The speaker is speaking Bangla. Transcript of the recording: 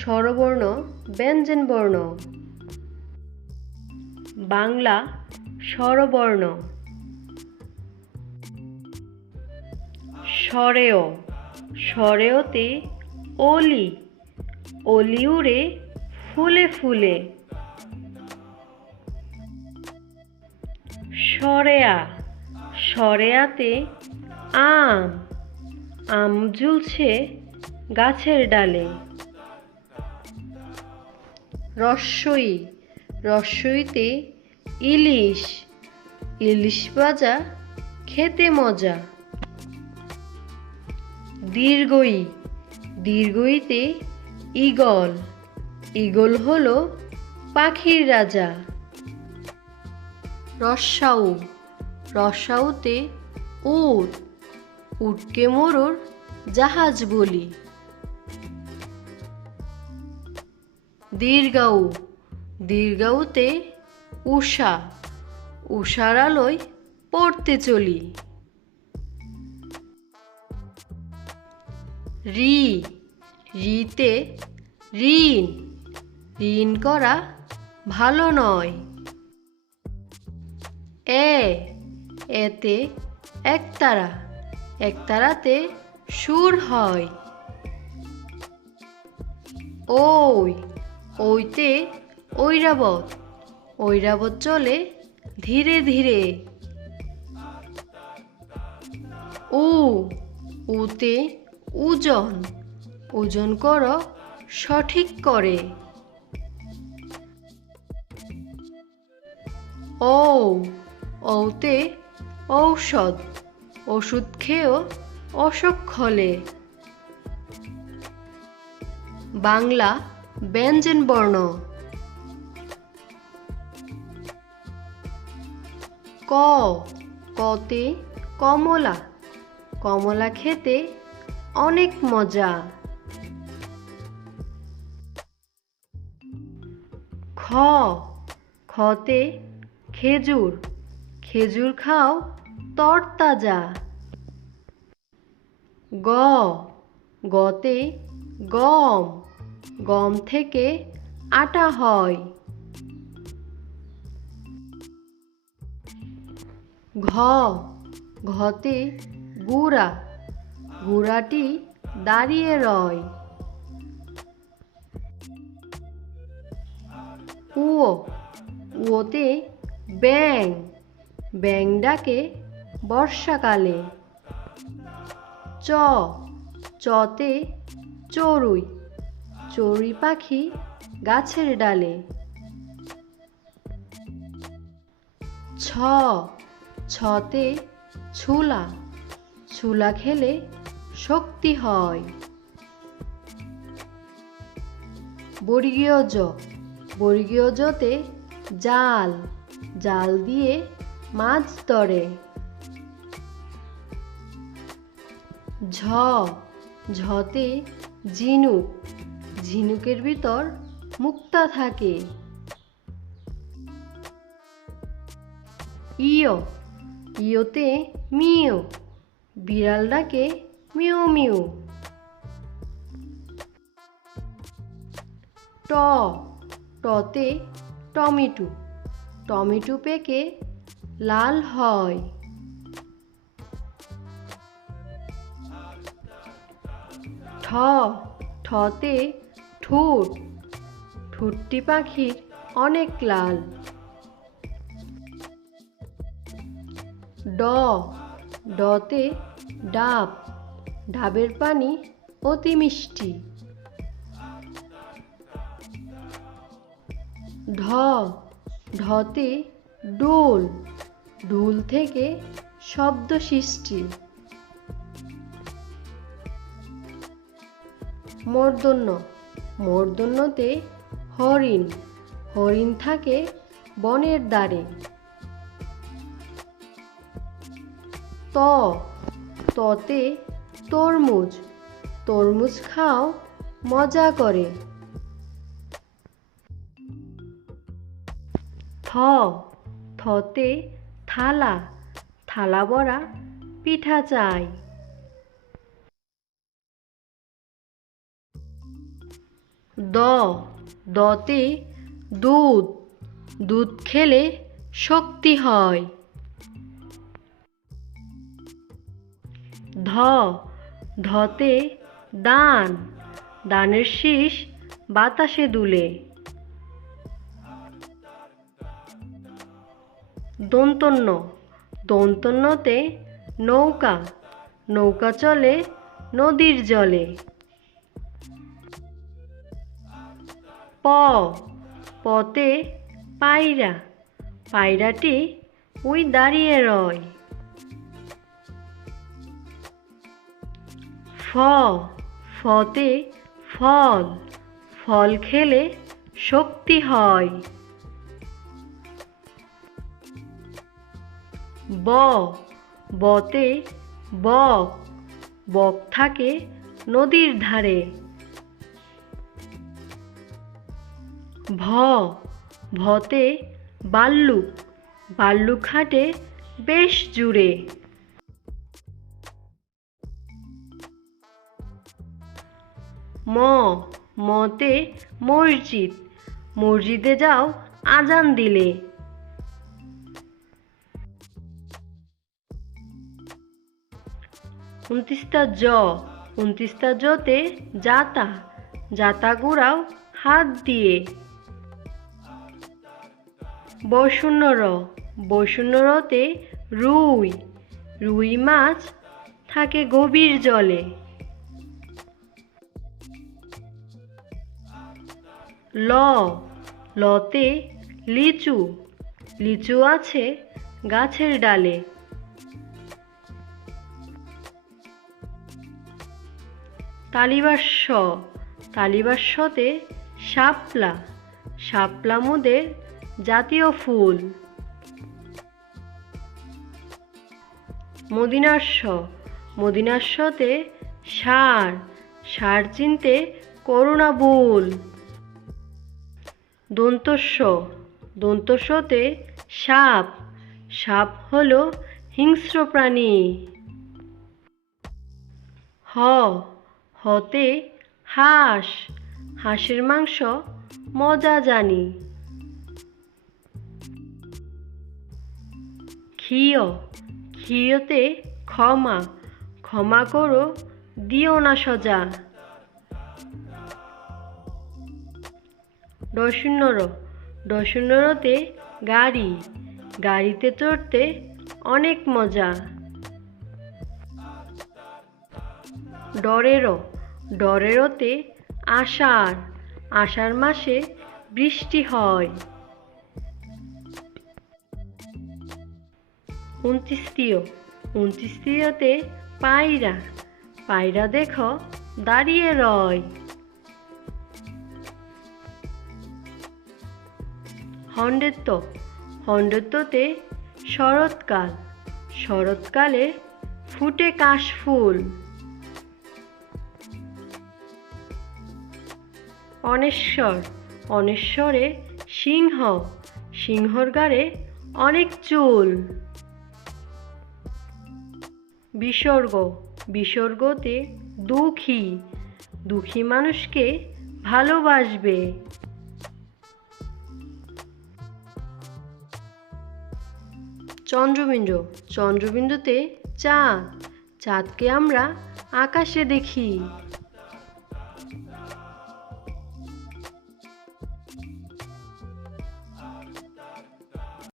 স্বরবর্ণ, ব্যঞ্জনবর্ণ। বাংলা, স্বরবর্ণ। স্বরেয় স্বরেয়তে অলি অলি উড়ে ফুলে ফুলে। সরেয়া, সরেয়াতে আম আম ঝুলছে গাছের ডালে। রস্যই রস্যইতে ইলিশ ইলিশ ভাজা খেতে মজা। দীর্ঘই, দীর্ঘইতে ঈগল ঈগল হলো পাখির রাজা। রস্যাউ রসাউতে উট, উটকে মোরর জাহাজ বলি। দীর্ঘাউ। দীর্ঘাউতে উষা উষার আলোয় পড়তে চলি। রি। রিতে ঋণ। ঋণ করা ভালো নয়। এ। এতে একতারা। একতারাতে সুর হয়। ওই ওইতে ঐরাবত ঐরাবত চলে ধীরে ধীরে। উ উতে ওজন ওজন কর, সঠিক করে। ও ঔতে ঔষধ, ওষুধ খেয়েও অসুখ হলে। বাংলা ব্যঞ্জন বর্ণ। ক, কতে কমলা। কমলা খেতে অনেক মজা। খ, খতে খেজুর। খেজুর খাও তরতাজা। গ, গতে গম। গম থেকে আটা হয়। ঘ, ঘতে গুড়া। গুড়াটি দাঁড়িয়ে রয়। উও উওতে ব্যাং ব্যাং ডাকে বর্ষাকালে। চ, চতে চড়ুই। চড়ুই পাখি গাছের ডালে। ছ, ছতে ছুলা ছুলা খেলে শক্তি হয়। বর্গীয় জ বর্গীয় জতে জাল জাল দিয়ে মাছ ধরে। ঝ, ঝতে ঝিনুক ঝিনুকের ভিতর মুক্তা থাকে। ইয়, ইয়তে মিও বিড়াল ডাকে মিউ মিউ ট, টতে টমেটো টমেটো পেকে লাল হয়। ঠ, ঠতে ঠুট। ঠুটটি পাখির অনেক লাল। ড। ডতে ডাব। ডাবের পানি অতি মিষ্টি। ঢ। ঢতে ডোল। ডোল থেকে শব্দ সৃষ্টি। মর্দন্য। মর্দন্যতে হরিণ হরিণ থাকে বনের দ্বারে। ত, ততে তরমুজ তরমুজ খাও, মজা করে। থ, থতে থালা থালা বড়া পিঠা চাই। দ, দতে দুধ দুধ খেলে শক্তি হয়। ধ, ধতে দান, দানের শীষ বাতাসে দুলে। দন্তন্য, দন্তন্যতে নৌকা নৌকা চলে নদীর জলে। পতে পায়রা। পায়রাটি ওই দাঁড়িয়ে রয়। ফ ফতে ফল। ফল খেলে শক্তি হয়। ব, বতে বক। বক থাকে নদীর ধারে। ভ, ভতে বাল্লুক বাল্লুক হাটে বেশ জুড়ে। ম, মতে মসজিদ, মসজিদে যাও আজান দিলে। উনত্রিশটা জ, উনত্রিশটা জতে যাতা যাতা গুড়াও হাত দিয়ে। বৈষণ্য র। বৈষণ্য রতে রুই। রুই মাছ থাকে গভীর জলে। ল। লতে লিচু। লিচু আছে গাছের ডালে। তালিবাস্য। তালিবাস্যতে শাপলা। শাপলা মুদের জাতীয় ফুল। মদিনাস্য মদিনাস্যতে সার। সার চিনতে করুণা বুল দন্তস্য দন্তস্যতে সাপ। সাপ হল হিংস্র প্রাণী। হ। হতে হাঁস। হাঁসের মাংস মজা জানি। ক্ষীয়। ক্ষীয়তে ক্ষমা। ক্ষমা করো, দিও না সজা। ডশূন্যর ডশূন্যরতে গাড়ি। গাড়িতে চড়তে অনেক মজা। ডরেরো। ডরেরোতে আষাঢ়। আষাঢ় মাসে বৃষ্টি হয়। উনত্রিশতীয় উনত্রিশতীয়তে পায়রা পায়রা দেখো দাঁড়িয়ে রয় হন্ডেত্ব হন্ডেত্বতে শরৎকাল শরৎকালে ফুটে কাশফুল অনেশ্বর অনেশ্বরে সিংহ সিংহর গাড়ে অনেক চুল বিসর্গ। বিসর্গতে দুঃখী। দুঃখী মানুষকে ভালোবাসবে। চন্দ্রবিন্দু। চন্দ্রবিন্দুতে চাঁদ। চাঁদকে আমরা আকাশে দেখি।